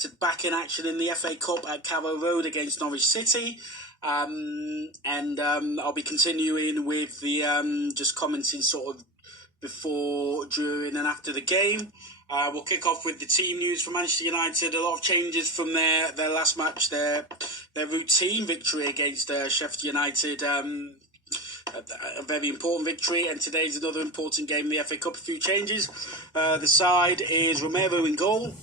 United back in action in the FA Cup at Carrow Road against Norwich City. I'll be continuing with the just commenting sort of before, during and after the game. We'll kick off with the team news for Manchester United. A lot of changes from their last match, their routine victory against Sheffield United. A very important victory, and today's another important game in the FA Cup. A few changes. The side is Romero in goal.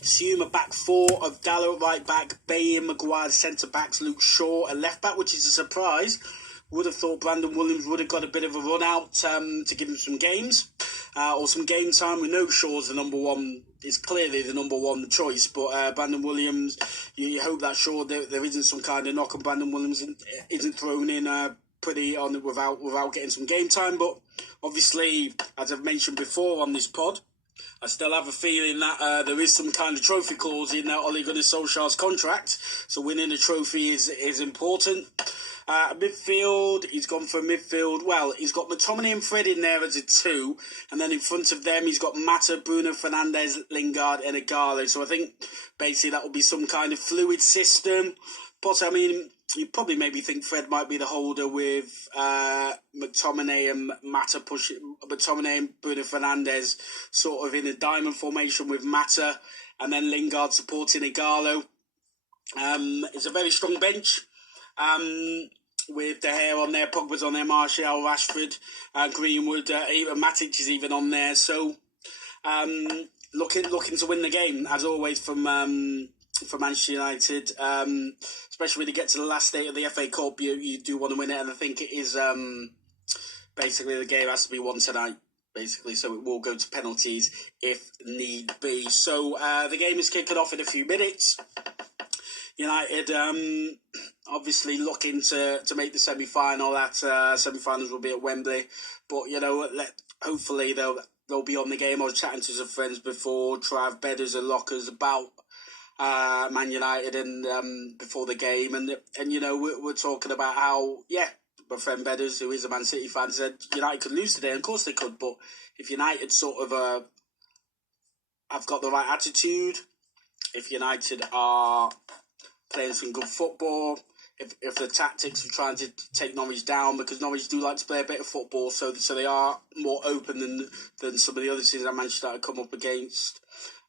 Assume a back four of Ighalo at right back, Baye and Maguire centre backs, Luke Shaw at left back, which is a surprise. Would have thought Brandon Williams would have got a bit of a run out to give him some games or some game time. We know Shaw's the number one, is clearly the number one choice, but Brandon Williams, you hope that Shaw there isn't some kind of knock on Brandon Williams isn't thrown in pretty on without getting some game time. But obviously, as I've mentioned before on this pod, I still have a feeling that there is some kind of trophy clause in Ole Gunnar Solskjaer's contract. So winning a trophy is important. Midfield, he's gone for midfield. Well, he's got McTominay and Fred in there as a 2. And then in front of them, he's got Mata, Bruno Fernandes, Lingard and Ighalo. So I think basically that will be some kind of fluid system. But I mean, you probably maybe think Fred might be the holder with McTominay and Mata pushing, McTominay and Bruno Fernandes sort of in a diamond formation with Mata, and then Lingard supporting Ighalo. It's a very strong bench with De Gea on there, Pogba's on there, Martial, Rashford, Greenwood, even Matic is even on there. So looking to win the game as always for Manchester United, especially when you get to the last day of the FA Cup, you do want to win it, and I think it is basically the game has to be won tonight, basically, so it will go to penalties if need be. So the game is kicking off in a few minutes. United obviously looking to make the semi-final. That semi-finals will be at Wembley, but hopefully they'll be on the game. I was chatting to some friends before, Trav, Bedders and Lockers about Man United and before the game, and we're talking about how my friend Bedders, who is a Man City fan, said United could lose today. And of course they could, but if United sort of have got the right attitude, if United are playing some good football, if the tactics of trying to take Norwich down, because Norwich do like to play a bit of football, so they are more open than some of the other teams that Manchester United come up against,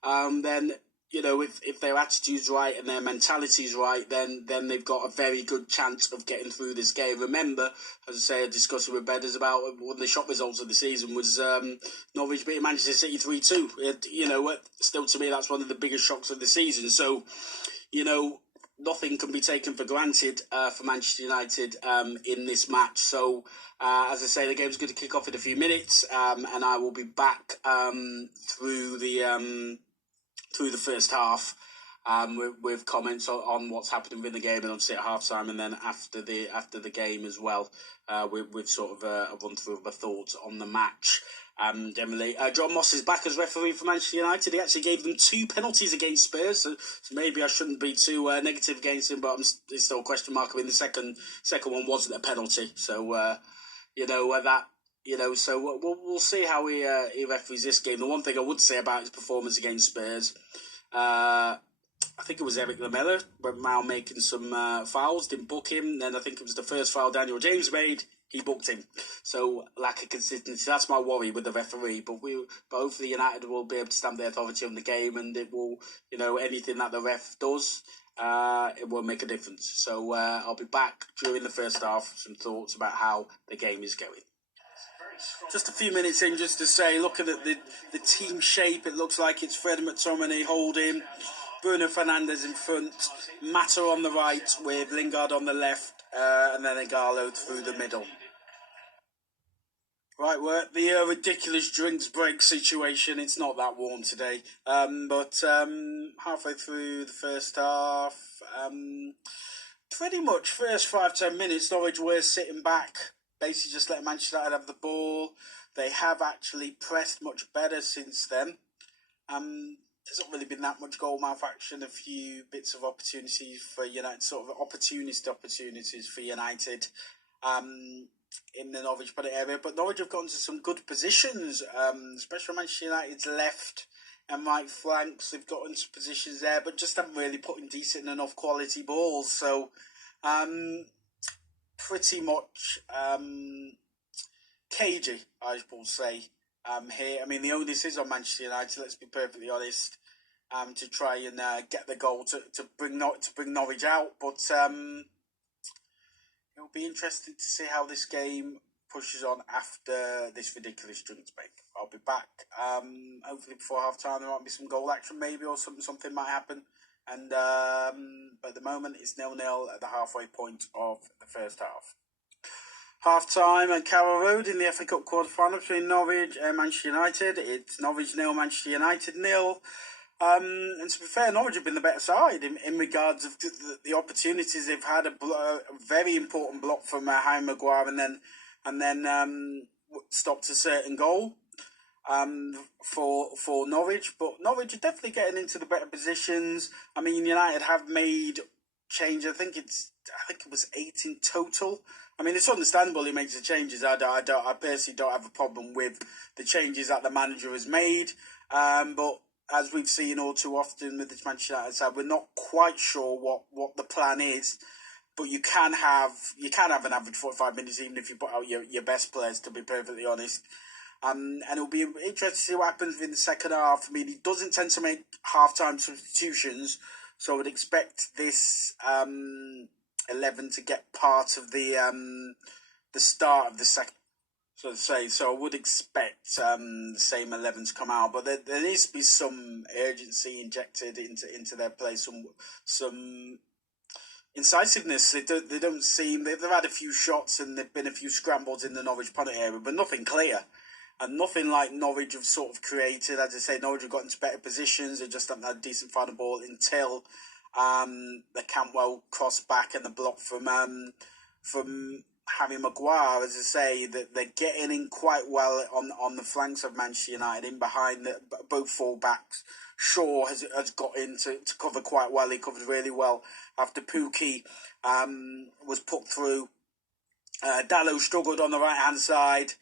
then if their attitude's right and their mentality's right, then they've got a very good chance of getting through this game. Remember, as I say, I discussed with Bedders about one of the shock results of the season was Norwich beating Manchester City 3-2. Still to me, that's one of the biggest shocks of the season. So, nothing can be taken for granted for Manchester United in this match. So, as I say, the game's going to kick off in a few minutes, and I will be back through the first half with comments on what's happening within the game, and obviously at half time, and then after the game as well, with sort of a run through of my thoughts on the match. Generally, John Moss is back as referee for Manchester United. He actually gave them 2 penalties against Spurs, so maybe I shouldn't be too negative against him, but it's still a question mark. I mean, the second one wasn't a penalty, so so we'll see how he referees this game. The one thing I would say about his performance against Spurs, I think it was Eric Lamela went round making some fouls, didn't book him. Then I think it was the first foul Daniel James made, he booked him. So lack of consistency. That's my worry with the referee. But hopefully United will be able to stamp their authority on the game, and it will, anything that the ref does, it will make a difference. So I'll be back during the first half with some thoughts about how the game is going. Just a few minutes in, just to say, looking at the team shape, it looks like it's Fred McTominay holding, Bruno Fernandes in front, Mata on the right with Lingard on the left, and then Ighalo through the middle. Right, we're at the ridiculous drinks break situation. It's not that warm today, but halfway through the first half, pretty much first 5-10 minutes, Norwich were sitting back, basically just let Manchester United have the ball. They have actually pressed much better since then. There's not really been that much goal-mouth action, a few bits of opportunities for United, sort of opportunistic opportunities for United in the Norwich area. But Norwich have gotten to some good positions, especially Manchester United's left and right flanks. They've got into positions there, but just haven't really put in decent enough quality balls. So, pretty much cagey, I will say. Here, I mean, the onus is on Manchester United. Let's be perfectly honest. To try and get the goal to bring Norwich out, but it'll be interesting to see how this game pushes on after this ridiculous drinks break. I'll be back. Hopefully before half time there might be some goal action maybe, or something might happen. And but at the moment it's 0-0 at the halfway point of the first half. Half time at Carrow Road in the FA Cup quarter final between Norwich and Manchester United. It's Norwich 0, Manchester United 0. And to be fair, Norwich have been the better side in regards of the opportunities they've had. A very important block from Harry Maguire, and then stopped a certain goal for Norwich. But Norwich are definitely getting into the better positions. I mean, United have made change. I think it was 8 in total. I mean, it's understandable he makes the changes. I personally don't have a problem with the changes that the manager has made. But as we've seen all too often with this Manchester United side, we're not quite sure what the plan is. But you can have an average 45 minutes even if you put out your best players, to be perfectly honest. And it'll be interesting to see what happens in the second half. I mean, he doesn't tend to make half-time substitutions, so I would expect this 11 to get part of the start of the second. So I would expect the same 11 to come out, but there needs to be some urgency injected into their play, some incisiveness. They don't seem they've had a few shots and there've been a few scrambles in the Norwich penalty area, but nothing clear. And nothing like Norwich have sort of created. As I say, Norwich have got into better positions. They just haven't had a decent final ball until the Cantwell cross back and the block from Harry Maguire. As I say, that they're getting in quite well on the flanks of Manchester United, in behind both full backs. Shaw has got in to cover quite well. He covered really well after Pukki was put through. Ighalo struggled on the right hand side.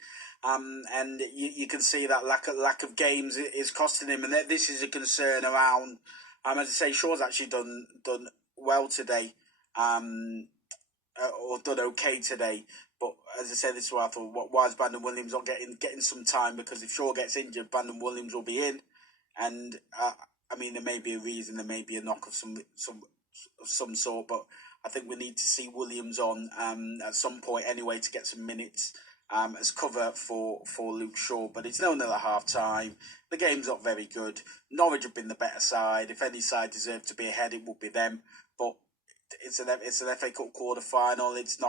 And you can see that lack of games is costing him, and this is a concern around. As I say, Shaw's actually done well today, or done okay today. But as I say, this is what I thought. Why is Brandon Williams not getting some time? Because if Shaw gets injured, Brandon Williams will be in, and I mean there may be a reason, there may be a knock of some sort, but I think we need to see Williams on at some point anyway to get some minutes. As cover for Luke Shaw, but it's 0-0 at half time. The game's not very good. Norwich have been the better side. If any side deserved to be ahead, it would be them. But it's an FA Cup quarter final. It's a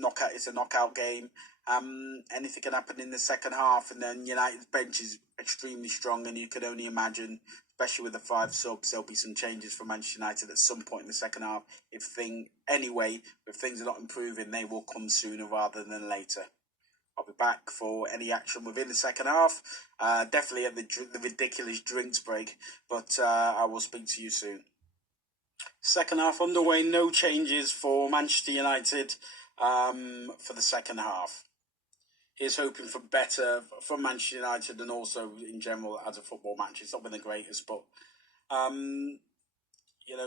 knockout game. Anything can happen in the second half, and then United's bench is extremely strong, and you could only imagine, especially with the 5 subs, there'll be some changes for Manchester United at some point in the second half. If things are not improving, they will come sooner rather than later. I'll be back for any action within the second half. Definitely at the ridiculous drinks break, but I will speak to you soon. Second half underway. No changes for Manchester United for the second half. Here's hoping for better from Manchester United and also in general as a football match. It's not been the greatest, but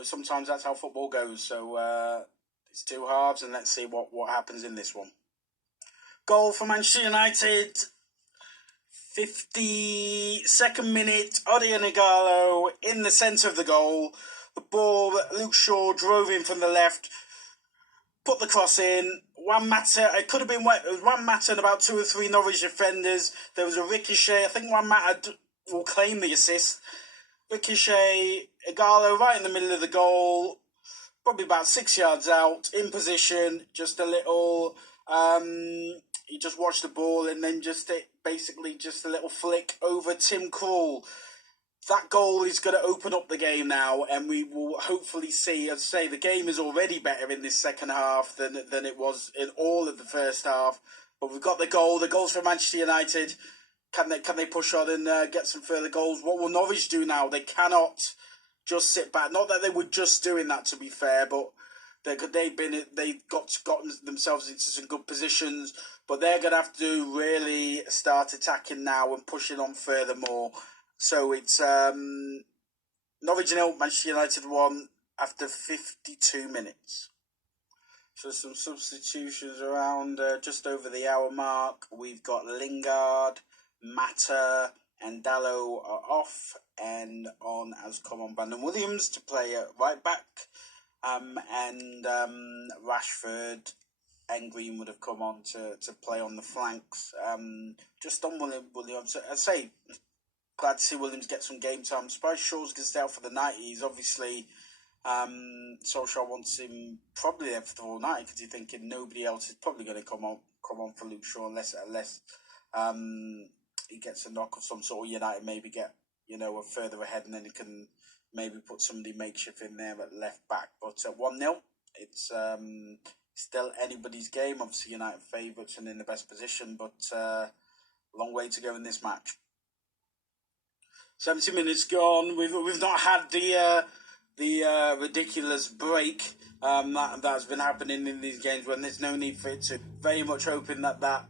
sometimes that's how football goes. So it's 2 halves, and let's see what happens in this one. Goal for Manchester United, 52nd minute, Ighalo in the centre of the goal. The ball that Luke Shaw drove in from the left, put the cross in. It could have been Juan Mata and about 2 or 3 Norwich defenders. There was a ricochet. I think Juan Mata will claim the assist. Ricochet, Ighalo right in the middle of the goal, probably about 6 yards out, in position, just a little... he just watched the ball and then just a little flick over Tim Krul. That goal is going to open up the game now, and we will hopefully see. As I say, the game is already better in this second half than it was in all of the first half. But we've got the goal. The goal's for Manchester United. Can they push on and get some further goals? What will Norwich do now? They cannot just sit back. Not that they were just doing that, to be fair, but they've gotten themselves into some good positions, but they're going to have to really start attacking now and pushing on furthermore. So it's Norwich 0, Manchester United 1 after 52 minutes. So some substitutions around just over the hour mark. We've got Lingard, Mata, and Ighalo are off, and on has come on Brandon Williams to play at right back, and Rashford and Greenwood have come on to play on the flanks. Just on Williams, I'd say glad to see Williams get some game time. I'm surprised Shaw's going to stay out for the night. He's obviously Solskjaer wants him probably there for the whole night because you're thinking nobody else is probably going to come on for Luke Shaw unless he gets a knock of some sort, or United maybe get a further ahead and then he can maybe put somebody makeshift in there at left back. But at 1-0, it's still anybody's game. Obviously United favourites and in the best position, but a long way to go in this match. 70 minutes gone. We've not had the ridiculous break that's been happening in these games when there's no need for it to. Very much hoping that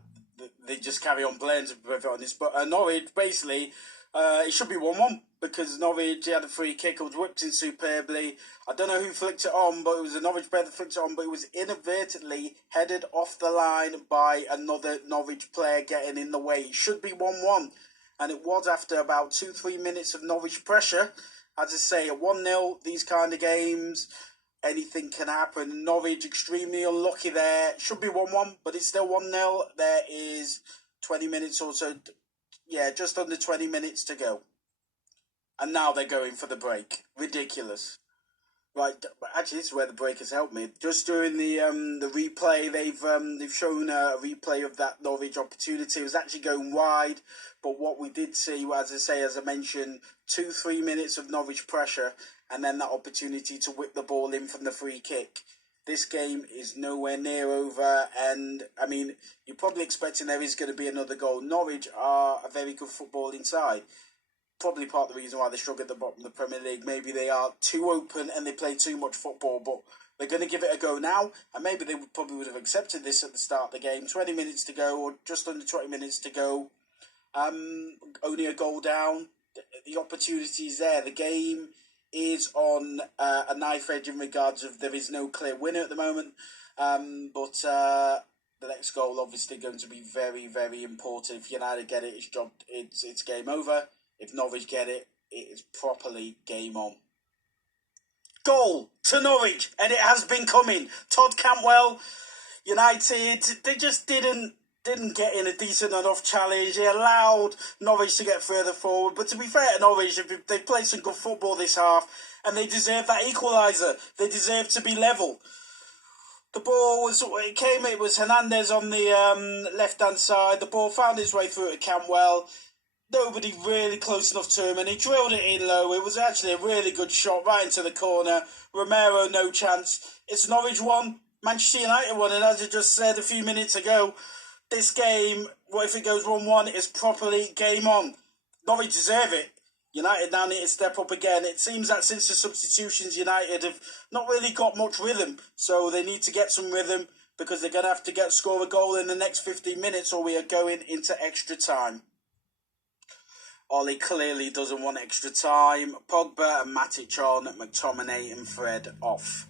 they just carry on playing, to be perfectly honest. But Norwich, basically, it should be 1-1 because Norwich had a free kick. It was whipped in superbly. I don't know who flicked it on, but it was a Norwich player that flicked it on, but it was inadvertently headed off the line by another Norwich player getting in the way. It should be 1-1. And it was after about 2-3 minutes of Norwich pressure. As I say, at 1-0, these kind of games, anything can happen. Norwich extremely unlucky there. Should be 1-1, but it's still 1-0. There is 20 minutes or so. Yeah, just under 20 minutes to go. And now they're going for the break. Ridiculous. Right, actually, this is where the break has helped me. Just during the replay, they've shown a replay of that Norwich opportunity. It was actually going wide, but what we did see, as I mentioned, 2-3 minutes of Norwich pressure, and then that opportunity to whip the ball in from the free kick. This game is nowhere near over, and I mean, you're probably expecting there is going to be another goal. Norwich are a very good footballing side. Probably part of the reason why they struggle at the bottom of the Premier League. Maybe they are too open and they play too much football, but they're going to give it a go now, and maybe they probably would have accepted this at the start of the game. 20 minutes to go, or just under 20 minutes to go. Only a goal down. The opportunity is there. The game is on a knife edge in regards of there is no clear winner at the moment, but the next goal obviously going to be very, very important. If United get it, it's game over. If Norwich get it, it is properly game on. Goal to Norwich, and it has been coming. Todd Cantwell, United, they just didn't get in a decent enough challenge. They allowed Norwich to get further forward. But to be fair to Norwich, they played some good football this half, and they deserve that equaliser. They deserve to be level. The ball it was Hernandez on the left-hand side. The ball found its way through to Cantwell. Nobody really close enough to him, and he drilled it in low. It was actually a really good shot right into the corner. Romero, no chance. It's Norwich 1, Manchester United 1, and as I just said a few minutes ago, this game, if it goes 1-1, is properly game on. Norwich deserve it. United now need to step up again. It seems that since the substitutions, United have not really got much rhythm, so they need to get some rhythm because they're going to have to score a goal in the next 15 minutes or we are going into extra time. Ollie clearly doesn't want extra time. Pogba and Matic on, McTominay and Fred off.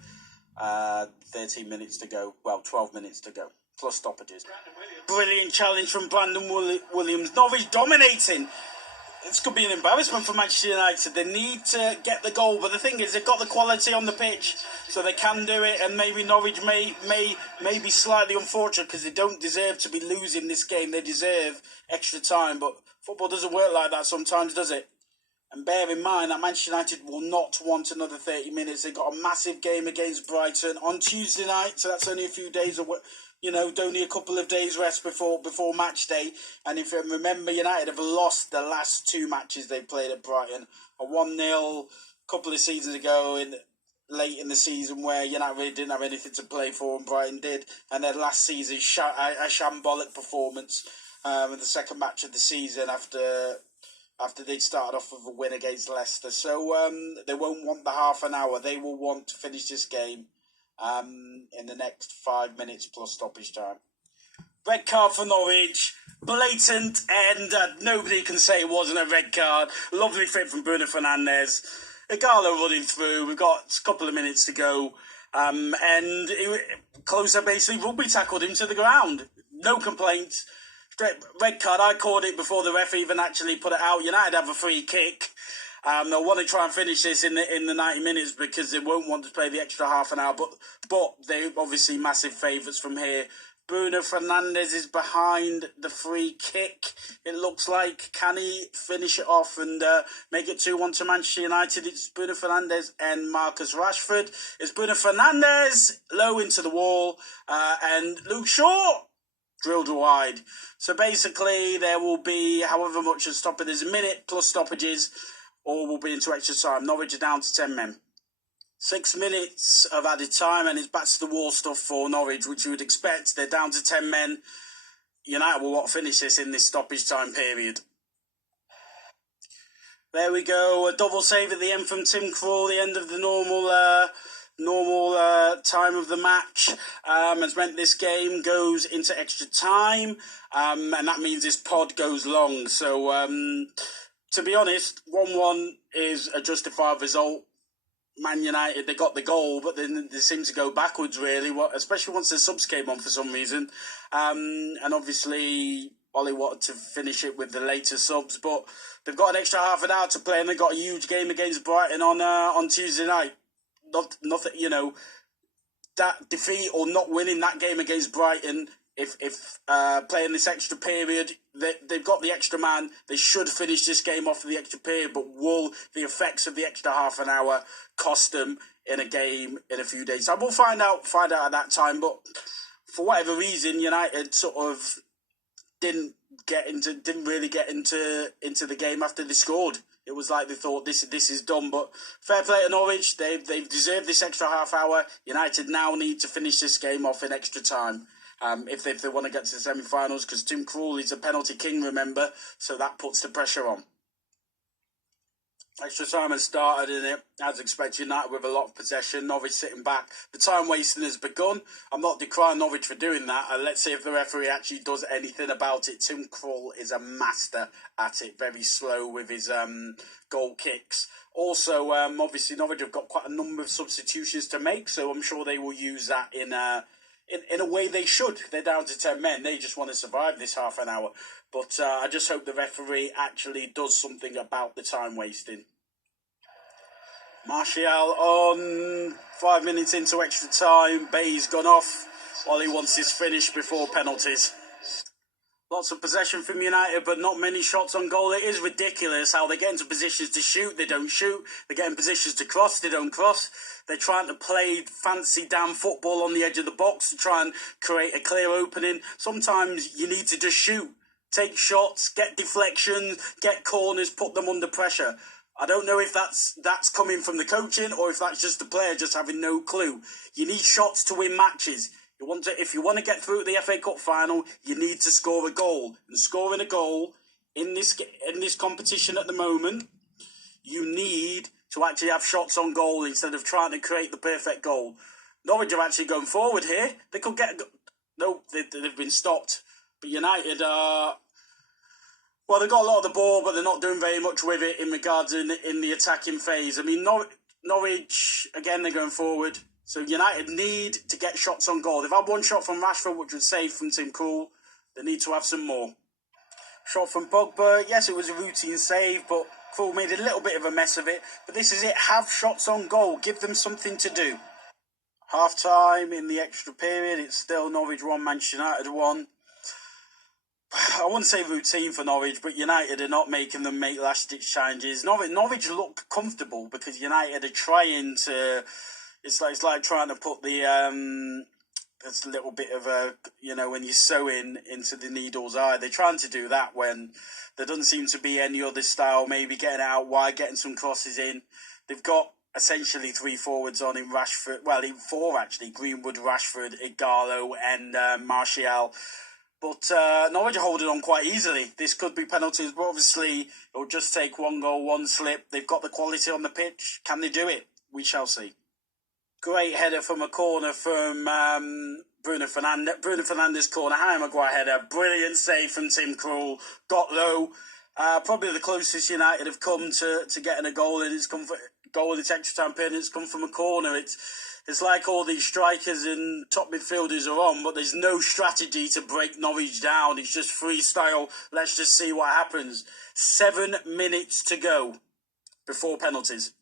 13 minutes to go. Well, 12 minutes to go. Plus stoppages. Brilliant challenge from Brandon Williams. Norwich dominating. This could be an embarrassment for Manchester United. They need to get the goal, but the thing is, they've got the quality on the pitch, so they can do it. And maybe Norwich may be slightly unfortunate because they don't deserve to be losing this game. They deserve extra time, but football doesn't work like that sometimes, does it? And bear in mind that Manchester United will not want another 30 minutes. They've got a massive game against Brighton on Tuesday night, so that's only a few days away. Only a couple of days rest before match day. And if you remember, United have lost the last two matches they played at Brighton. A 1-0 a couple of seasons ago, late in the season, where United really didn't have anything to play for, and Brighton did. And then last season, a shambolic performance in the second match of the season after they'd started off with a win against Leicester. So they won't want the half an hour. They will want to finish this game in the next 5 minutes plus stoppage time. Red card for Norwich. Blatant, and nobody can say it wasn't a red card. Lovely fit from Bruno Fernandes. Ighalo running through. We've got a couple of minutes to go. Klose basically rugby tackled him to the ground. No complaints. Red card. I called it before the ref even actually put it out. United have a free kick. They'll want to try and finish this in the 90 minutes because they won't want to play the extra half an hour. But they're obviously massive favourites from here. Bruno Fernandes is behind the free kick. It looks like, can he finish it off and make it 2-1 to Manchester United? It's Bruno Fernandes and Marcus Rashford. It's Bruno Fernandes low into the wall and Luke Shaw drilled wide. So basically there will be however much of stoppage. There's a minute plus stoppages, or will be into extra time. Norwich are down to 10 men. 6 minutes of added time, and it's back to the wall stuff for Norwich, which you would expect. They're down to 10 men. United will want to finish this in this stoppage time period. There we go. A double save at the end from Tim Krul, the end of the normal time of the match has meant this game goes into extra time, and that means this pod goes long. So, to be honest, 1-1 is a justified result. Man United, they got the goal, but then they seem to go backwards, really, especially once the subs came on for some reason. And obviously, Ollie wanted to finish it with the later subs, but they've got an extra half an hour to play, and they've got a huge game against Brighton on Tuesday night. Nothing, that defeat or not winning that game against Brighton, if playing this extra period, they've got the extra man. They should finish this game off for the extra period, but will the effects of the extra half an hour cost them in a game in a few days? So we'll find out at that time. But for whatever reason, United sort of didn't really get into the game after they scored. It was like they thought this is done. But fair play to Norwich. They've deserved this extra half hour. United now need to finish this game off in extra time. If they want to get to the semi-finals, because Tim Krul is a penalty king, remember, so that puts the pressure on. Extra time has started in it, as expected. United with a lot of possession, Norwich sitting back. The time wasting has begun. I'm not decrying Norwich for doing that. Let's see if the referee actually does anything about it. Tim Krul is a master at it, very slow with his goal kicks. Also, obviously Norwich have got quite a number of substitutions to make, so I'm sure they will use that in a way they should. They're down to 10 men. They just want to survive this half an hour. But I just hope the referee actually does something about the time wasting. Martial on 5 minutes into extra time. Bay's gone off while he wants his finish before penalties. Lots of possession from United, but not many shots on goal. It is ridiculous how they get into positions to shoot, they don't shoot. They get in positions to cross, they don't cross. They're trying to play fancy damn football on the edge of the box to try and create a clear opening. Sometimes you need to just shoot. Take shots, get deflections, get corners, put them under pressure. I don't know if that's coming from the coaching or if that's just the player just having no clue. You need shots to win matches. If you want to get through the FA Cup final, you need to score a goal. And scoring a goal in this competition at the moment, you need to actually have shots on goal instead of trying to create the perfect goal. Norwich are actually going forward here. They could get... No, they've been stopped. But United are... Well, they've got a lot of the ball, but they're not doing very much with it in regards in the attacking phase. I mean, Norwich, again, they're going forward. So United need to get shots on goal. They've had one shot from Rashford, which was saved from Tim Krul. They need to have some more. Shot from Pogba. Yes, it was a routine save, but Krul made a little bit of a mess of it. But this is it. Have shots on goal. Give them something to do. Half-time in the extra period. It's still Norwich 1, Manchester United 1. I wouldn't say routine for Norwich, but United are not making them make last-ditch challenges. Norwich look comfortable because United are trying to... It's like trying to put there's a little bit of a, when you sew into the needle's eye. They're trying to do that when there doesn't seem to be any other style, maybe getting out wide, getting some crosses in. They've got essentially 3 forwards on in Rashford, well, in 4 actually, Greenwood, Rashford, Ighalo and Martial. But Norwich are holding on quite easily. This could be penalties, but obviously it'll just take 1 goal, 1 slip. They've got the quality on the pitch. Can they do it? We shall see. Great header from a corner from Bruno Fernandes. Bruno Fernandes corner. Harry Maguire header. Brilliant save from Tim Krul. Got low. Probably the closest United have come to getting a goal, and it's come for goal in its extra time period. It's come from a corner. It's like all these strikers and top midfielders are on, but there's no strategy to break Norwich down. It's just freestyle. Let's just see what happens. 7 minutes to go before penalties.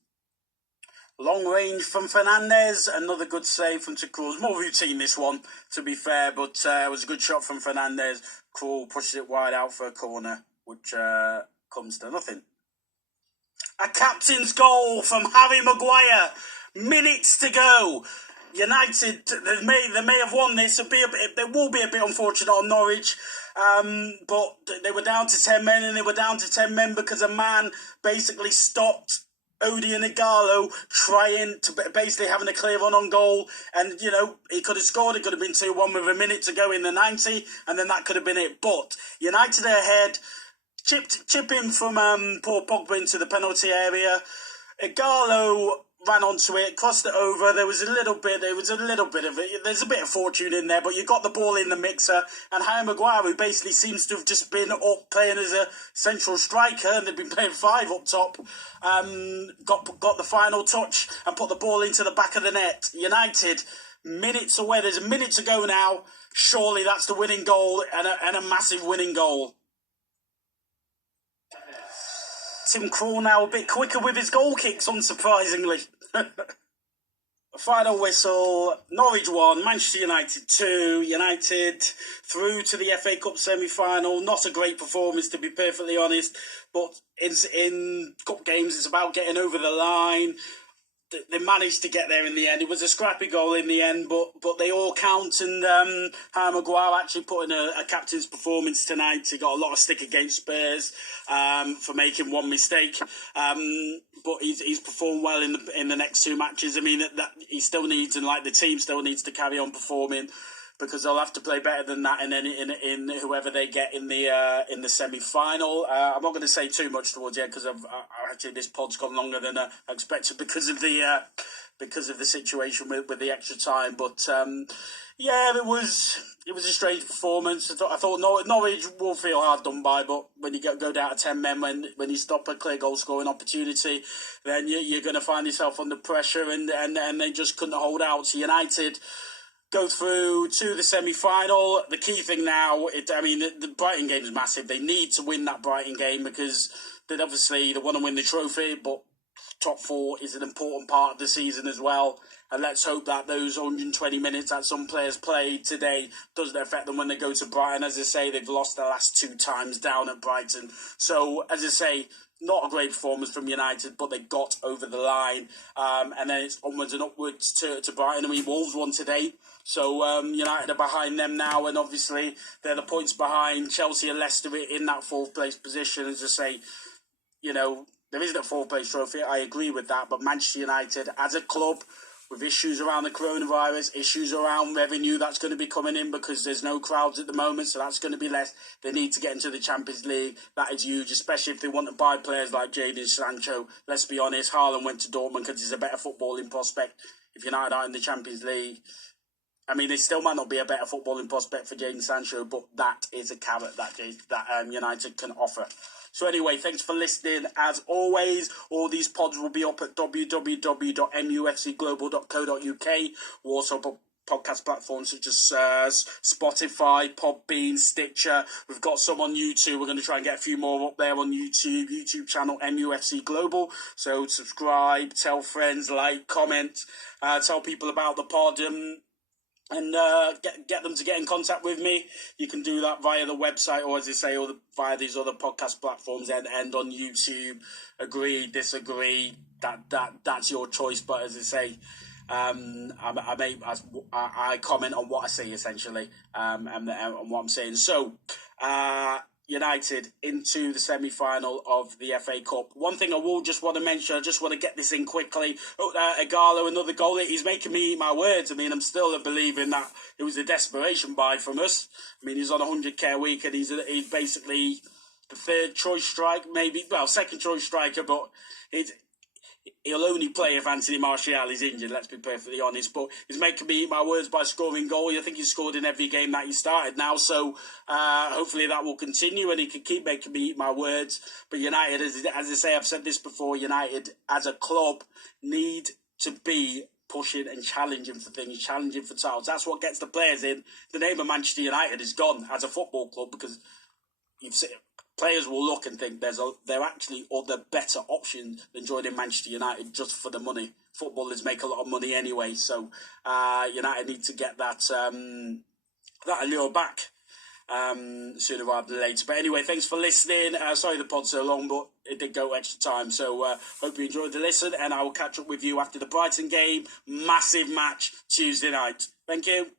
Long range from Fernandes, another good save from Krul. More routine this one, to be fair, but it was a good shot from Fernandes. Krul pushes it wide out for a corner, which comes to nothing. A captain's goal from Harry Maguire. Minutes to go. United, they may have won this. It will be a bit unfortunate on Norwich, but they were down to 10 men, and they were down to 10 men because a man basically stopped Odie and Ighalo trying to basically having a clear run on goal, and he could have scored. It could have been 2-1 with a minute to go in the 90, and then that could have been it. But United are ahead, chip in from Paul Pogba into the penalty area. Ighalo ran onto it, crossed it over. There's a bit of fortune in there, but you got the ball in the mixer, and Harry Maguire, who basically seems to have just been up playing as a central striker, and they've been playing 5 up top, got the final touch and put the ball into the back of the net. United, minutes away. There's a minute to go now. Surely that's the winning goal, and a massive winning goal. Tim Krul now a bit quicker with his goal kicks, unsurprisingly. Final whistle. Norwich 1, Manchester United 2. United through to the FA Cup semi-final. Not a great performance, to be perfectly honest, but in cup games it's about getting over the line. They managed to get there in the end. It was a scrappy goal in the end, but they all count. And Harry Maguire actually put in a captain's performance tonight. He got a lot of stick against Spurs for making one mistake, but he's performed well in the next 2 matches. I mean that he still needs, and like the team still needs to carry on performing, because they'll have to play better than that in whoever they get in the semi-final. I'm not going to say too much towards the end, because actually this pod's gone longer than I expected because of the situation with the extra time. But it was a strange performance. I thought Norwich will feel hard done by, but when you go down to 10 men, when you stop a clear goal scoring opportunity, then you're going to find yourself under pressure, and they just couldn't hold out. So United go through to the semi-final. The key thing now, the Brighton game is massive. They need to win that Brighton game, because they want to win the trophy, but top 4 is an important part of the season as well. And let's hope that those 120 minutes that some players played today doesn't affect them when they go to Brighton. As I say, they've lost the last 2 times down at Brighton. So, as I say, not a great performance from United, but they got over the line. And then it's onwards and upwards to Brighton. I mean, Wolves won today, so United are behind them now, and obviously they're the points behind Chelsea and Leicester in that 4th place position. As I say, there isn't a 4th place trophy, I agree with that, but Manchester United as a club, with issues around the coronavirus, issues around revenue that's going to be coming in because there's no crowds at the moment, so that's going to be less. They need to get into the Champions League. That is huge, especially if they want to buy players like Jadon Sancho. Let's be honest, Haaland went to Dortmund because he's a better footballing prospect. If United are in the Champions League, I mean, there still might not be a better footballing prospect for Jadon Sancho, but that is a carrot that United can offer. So anyway, thanks for listening. As always, all these pods will be up at www.mufcglobal.co.uk. We're also podcast platforms such as Spotify, Podbean, Stitcher. We've got some on YouTube. We're going to try and get a few more up there on YouTube channel MUFC Global. So subscribe, tell friends, like, comment, tell people about the pod, and get them to get in contact with me. You can do that via the website, or as I say, via these other podcast platforms, and on YouTube. Agree, disagree, that's your choice. But as I say, I comment on what I see, essentially, and what I'm saying. So, United into the semi-final of the FA Cup. One thing I will just want to mention, I just want to get this in quickly. Ighalo, another goal. He's making me eat my words. I mean, I'm still believing that it was a desperation buy from us. I mean, he's on 100k a week, and he's basically the 3rd choice striker, second choice striker, but he'll only play if Anthony Martial is injured, let's be perfectly honest. But he's making me eat my words by scoring goal. I think he's scored in every game that he started now. So hopefully that will continue and he can keep making me eat my words. But United, as I say, I've said this before, United as a club need to be pushing and challenging for things, challenging for titles. That's what gets the players in. The name of Manchester United is gone as a football club because you've seen players will look and think there are actually other better options than joining Manchester United just for the money. Footballers make a lot of money anyway, so United need to get that allure back sooner rather than later. But anyway, thanks for listening. Sorry the pod's so long, but it did go extra time. So hope you enjoyed the listen, and I will catch up with you after the Brighton game. Massive match Tuesday night. Thank you.